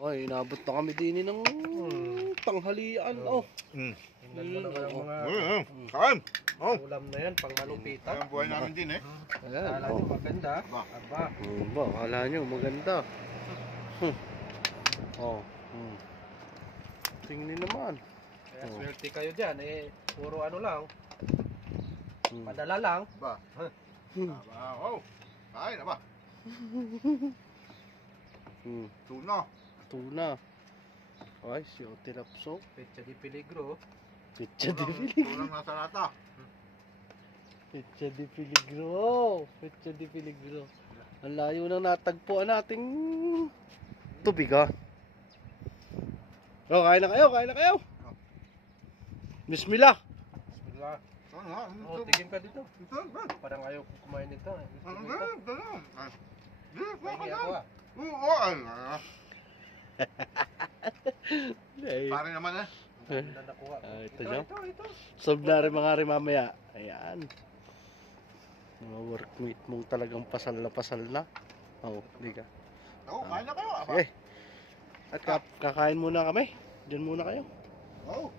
Ay, inabot na kami din ng tanghalian. Oh. Tingnan mo naman ang mga Kain! Oh! ulam na yan, pang malupitan. Ang buhay namin din eh. Ayan. Kala nyo maganda. Ba? Aba. Ba, akala nyo maganda. Oh. Tingnan naman. Kaya swerte kayo dyan. Puro ano lang. Hmm. Padala lang. Ba? Aba, oh! Kain, aba! Tuna! Tuna. Ay, si Otirapso. Pecha di peligro. Pizza di Peligro. Tunang nasa lata. Pizza di Peligro. Pizza di Peligro. Ang layo nang natagpuan nating tubig, ha? Oh, kain na kayo, kain na kayo. Bismillah. Bismillah. Ano nga? Oh, tigim ka dito. Ito, ba? Parang ayaw ko kumain nito. Ano Gusto mo ba? ito? Di, Pahingi ako ah. Oo, ay. Ay, Pare naman eh. Ang dami na nakuha. ito nyo. Ito. Solve na rin mga rin mamaya. Ayan. Mga workmate mong talagang pasal na. Oh, di ka. Oo, kain na kayo, aba. Sige. At kakain muna kami. Diyan muna kayo. Oo.